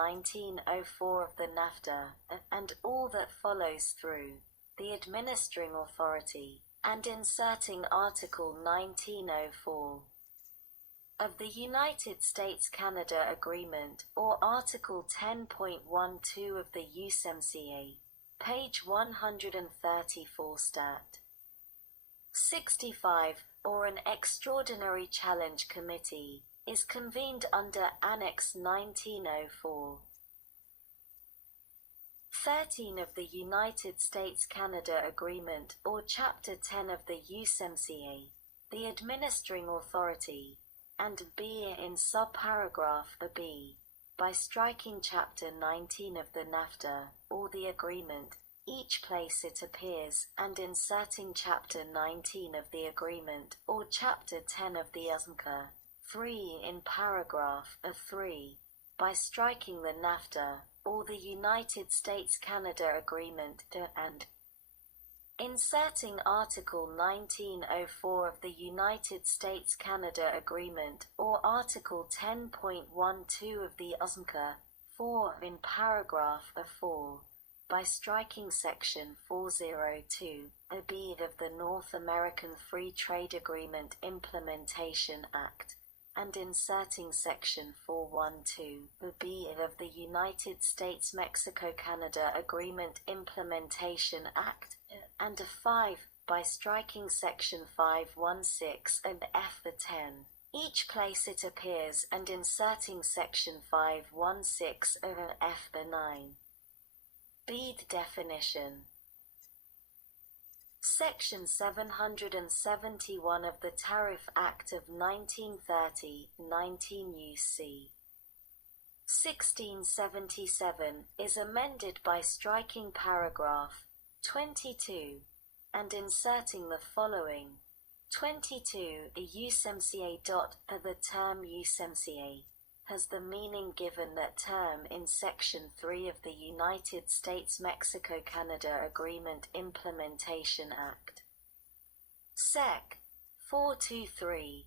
1904 of the Nafta, and all that follows through the administering authority, and inserting Article 1904 of the United States-Canada Agreement, or Article 10.12 of the USMCA, page 134 stat. 65, or an Extraordinary Challenge Committee, is convened under Annex 1904. 13 of the United States-Canada Agreement, or Chapter 10 of the USMCA, the administering authority, and B in subparagraph B, by striking Chapter 19 of the Nafta, or the agreement, each place it appears, and inserting Chapter 19 of the agreement, or Chapter 10 of the USMCA, 3 in paragraph 3, by striking the Nafta, or the United States-Canada Agreement, and inserting Article 1904 of the United States-Canada Agreement, or Article 10.12 of the USMCA, 4 in paragraph 4, by striking Section 402, B of the North American Free Trade Agreement Implementation Act, and inserting Section 412, B of the United States-Mexico-Canada Agreement Implementation Act, and 5, by striking Section 516 and F10, each place it appears, and inserting Section 516 and F9. B. Definition. Section 771 of the Tariff Act of 1930, 19 U.C. 1677, is amended by striking paragraph 22, and inserting the following 22 USMCA. The term USMCA has the meaning given that term in Section 3 of the United States-Mexico-Canada Agreement Implementation Act. Sec. 423.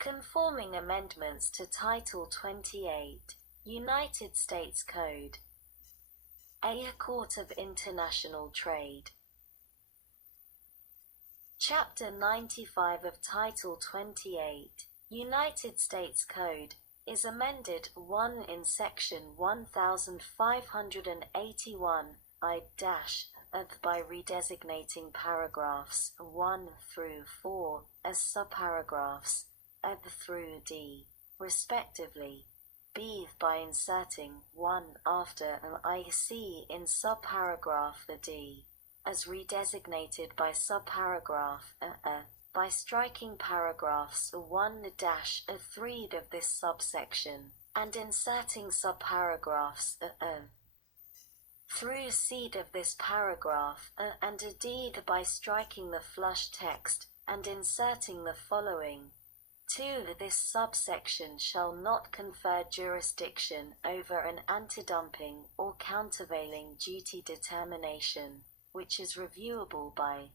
Conforming amendments to Title 28, United States Code. A Court of International Trade. Chapter 95 of Title 28, United States Code, is amended 1 in Section 1581 by redesignating paragraphs 1 through 4 as subparagraphs through D, respectively. B by inserting 1 after an IC in subparagraph D, as redesignated by subparagraph by striking paragraphs 1-3 of this subsection, and inserting subparagraphs through C of this paragraph, and a D by striking the flush text, and inserting the following. 2. This subsection shall not confer jurisdiction over an anti-dumping or countervailing duty determination, which is reviewable by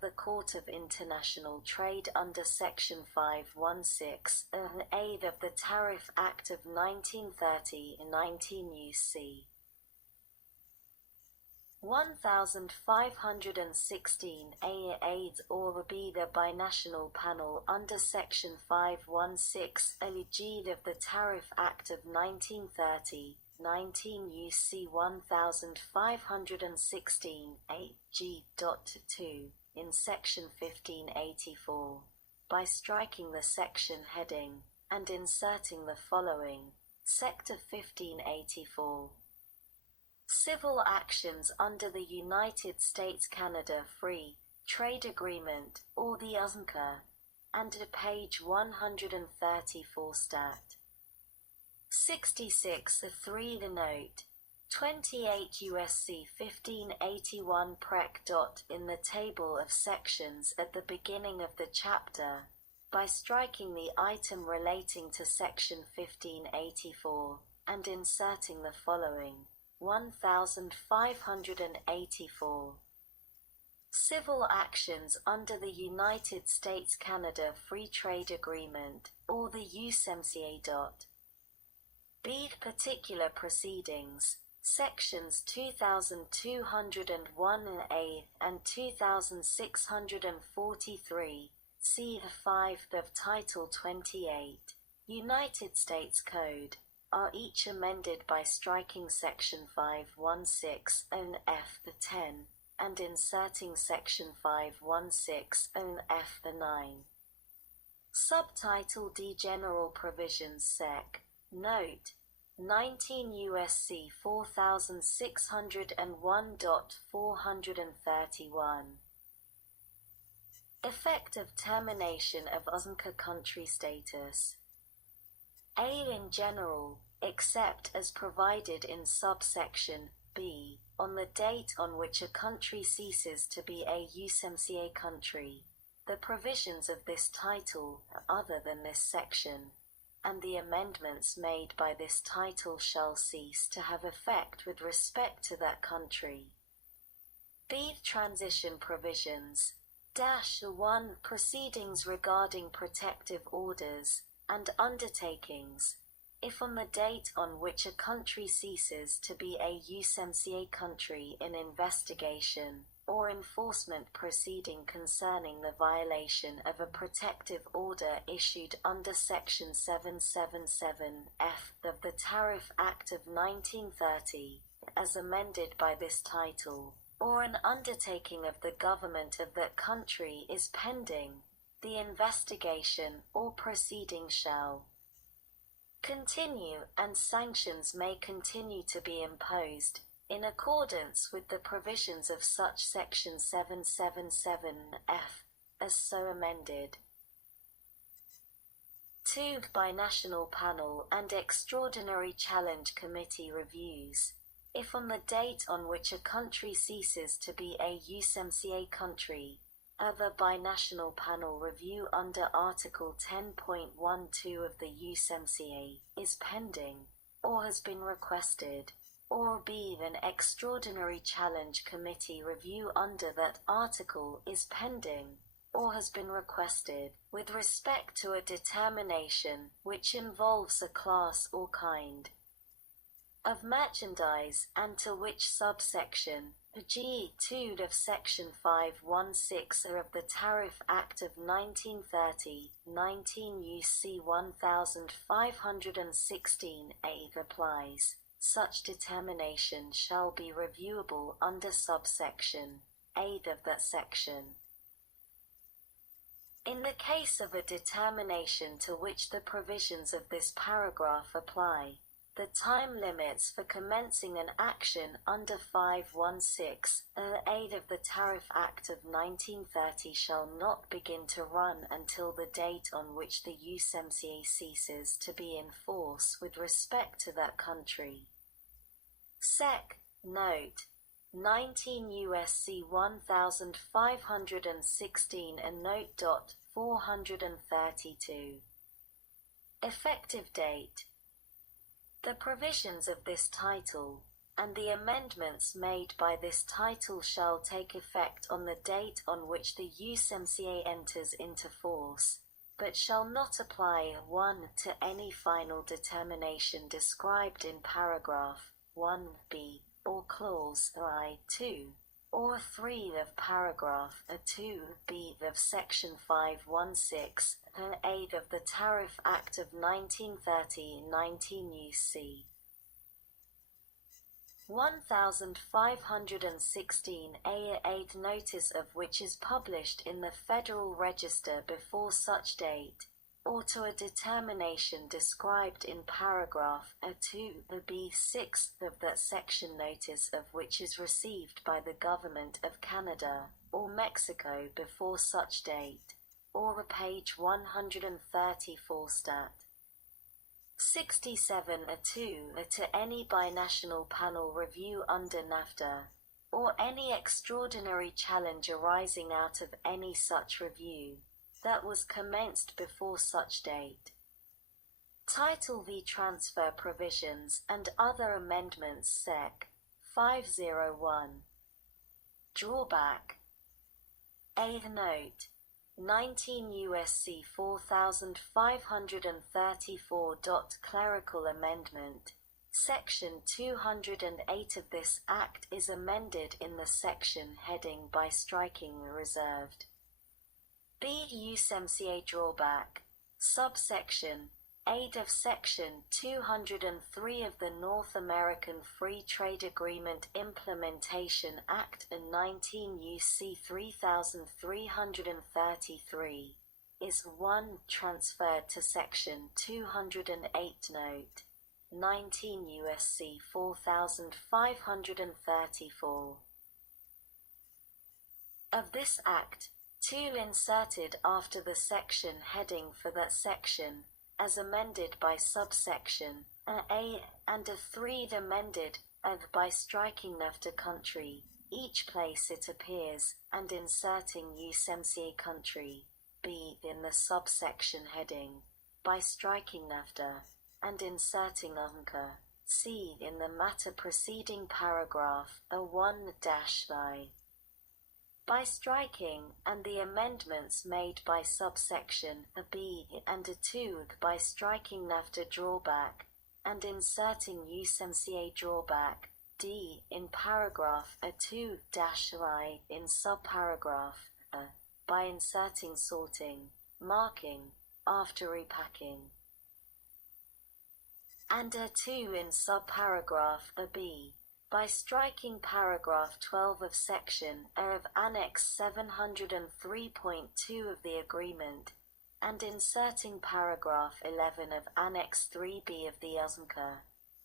the Court of International Trade under Section 516 A of the Tariff Act of 1930, 19 U.C. 1516 A aids or B the binational panel under Section 516 G of the Tariff Act of 1930, 19 U.C. 1516 A G.2 in Section 1584, by striking the section heading, and inserting the following. Sector 1584. Civil actions under the United States-Canada Free Trade Agreement, or the USMCA, and page 134 stat. 66 3 the note. 28 U.S.C. 1581 prec. In the table of sections at the beginning of the chapter, by striking the item relating to Section 1584, and inserting the following. 1584. Civil actions under the United States-Canada Free Trade Agreement, or the USMCA. B. Particular proceedings, Sections 2201A and 2643, c. 5 of Title 28, United States Code, are each amended by striking Section 516(f)(10) and inserting Section 516(f)(9). Subtitle D. General Provisions Sec. Note: 19 U.S.C. 4601.431. Effect of termination of USMCA country status. A. In general, except as provided in subsection B, on the date on which a country ceases to be a USMCA country, the provisions of this title, other than this section, and the amendments made by this title shall cease to have effect with respect to that country. B. Transition provisions. 1. Proceedings regarding protective orders and undertakings. If on the date on which a country ceases to be a USMCA country in investigation or enforcement proceeding concerning the violation of a protective order issued under Section 777(f) of the Tariff Act of 1930, as amended by this title, or an undertaking of the government of that country is pending, the investigation or proceeding shall continue, and sanctions may continue to be imposed, in accordance with the provisions of such Section 777(f), as so amended. 2. Binational Panel and Extraordinary Challenge Committee reviews. If on the date on which a country ceases to be a USMCA country, a binational panel review under Article 10.12 of the USMCA is pending, or has been requested, or B. An extraordinary challenge committee review under that article is pending, or has been requested, with respect to a determination which involves a class or kind of merchandise, and to which subsection G(2) of Section 516 of the Tariff Act of 1930, 19 U.C. 1516(a) applies. Such determination shall be reviewable under subsection A of that section. In the case of a determination to which the provisions of this paragraph apply, the time limits for commencing an action under 516(a) of the Tariff Act of 1930 shall not begin to run until the date on which the USMCA ceases to be in force with respect to that country. Sec. Note: 19 U.S.C. 1516 and Note. 432. Effective date. The provisions of this title, and the amendments made by this title shall take effect on the date on which the USMCA enters into force, but shall not apply 1. To any final determination described in paragraph 1b, or clause I2, or 3 of paragraph 2b of Section 516 and 8 of the Tariff Act of 1930, 19 U.C. 1516(a)(8), notice of which is published in the Federal Register before such date, or to a determination described in paragraph 2b(6) of that section, notice of which is received by the Government of Canada or Mexico before such date, or page 134 stat. 67(2) to any binational panel review under Nafta, or any extraordinary challenge arising out of any such review that was commenced before such date. Title V. Transfer Provisions and Other Amendments Sec. 501. Drawback. A. Note: 19 U.S.C. 4534. Clerical Amendment. Section 208 of this Act is amended in the section heading by striking the reserved. B. USMCA drawback. Subsection Aid of Section 203 of the North American Free Trade Agreement Implementation Act and 19 U.C. 3333 is 1. Transferred to Section 208 Note 19 U.S.C. 4534 of this Act, 2. Inserted after the section heading for that section, as amended by subsection A, and a 3. Amended by striking Nafta country, each place it appears, and inserting USMCA country, B, in the subsection heading, by striking Nafta, and inserting UNCA, C, in the matter preceding paragraph, a 1-I. By striking, and the amendments made by subsection a B and a 2 by striking Nafta drawback, and inserting USMCA drawback, D, in paragraph a 2-I in subparagraph a, by inserting sorting, marking, after repacking, and a 2 in subparagraph a B, by striking paragraph 12 of section A of Annex 703.2 of the Agreement, and inserting paragraph 11 of Annex 3B of the USMCA,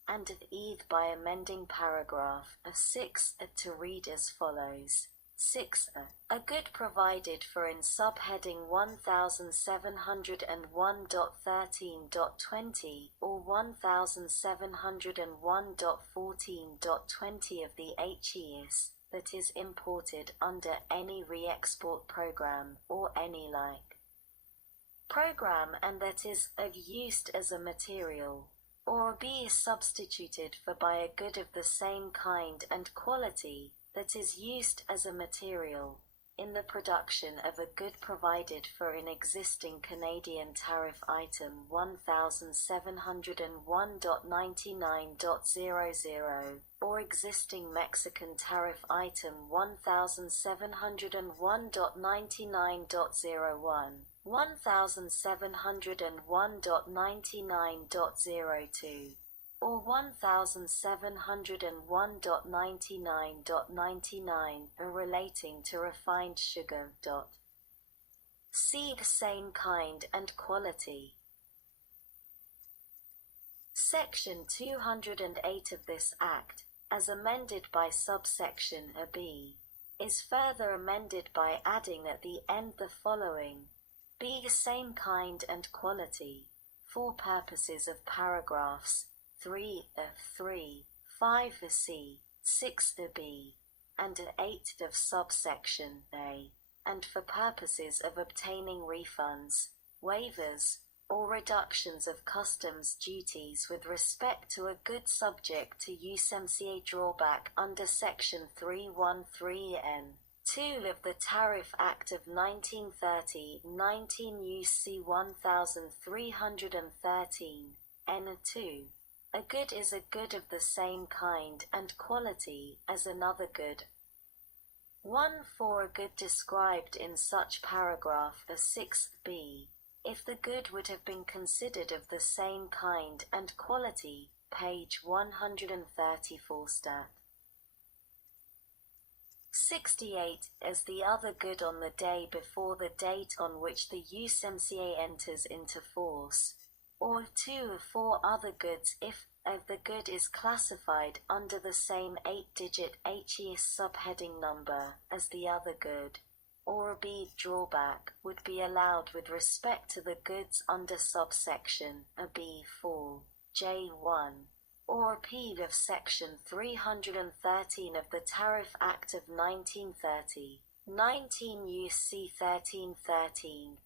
and of E by amending paragraph 6 to read as follows. 6. A good provided for in subheading 1701.13.20 or 1701.14.20 of the HES that is imported under any re-export program or any like program and that is used as a material, or B is substituted for by a good of the same kind and quality that is used as a material, in the production of a good provided for in existing Canadian Tariff Item 1701.99.00 or existing Mexican Tariff Item 1701.99.01, 1701.99.02, or 1701.99.99 relating to refined sugar. C. The same kind and quality. Section 208 of this Act, as amended by subsection B, is further amended by adding at the end the following: B. The same kind and quality, for purposes of paragraphs 3, 5C, 6B, and 8 of subsection A, and for purposes of obtaining refunds, waivers, or reductions of customs duties with respect to a good subject to USMCA drawback under Section 313N. 2 of the Tariff Act of 1930, 19 U.C. 1313, N2. A good is a good of the same kind and quality as another good. 1. For a good described in such paragraph as 6b, if the good would have been considered of the same kind and quality, page 134 stat. 68 as the other good on the day before the date on which the USMCA enters into force, or 2 for other goods if the good is classified under the same 8-digit HES subheading number as the other good, or a B drawback would be allowed with respect to the goods under subsection a B4, J1, or a P of Section 313 of the Tariff Act of 1930, 19 U.C. 1313.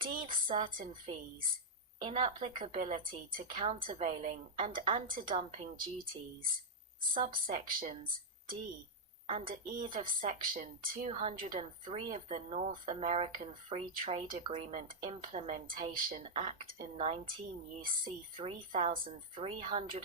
D. Certain fees, inapplicability to countervailing and anti-dumping duties, subsections D, and E of Section 203 of the North American Free Trade Agreement Implementation Act in 19 U.C. 3300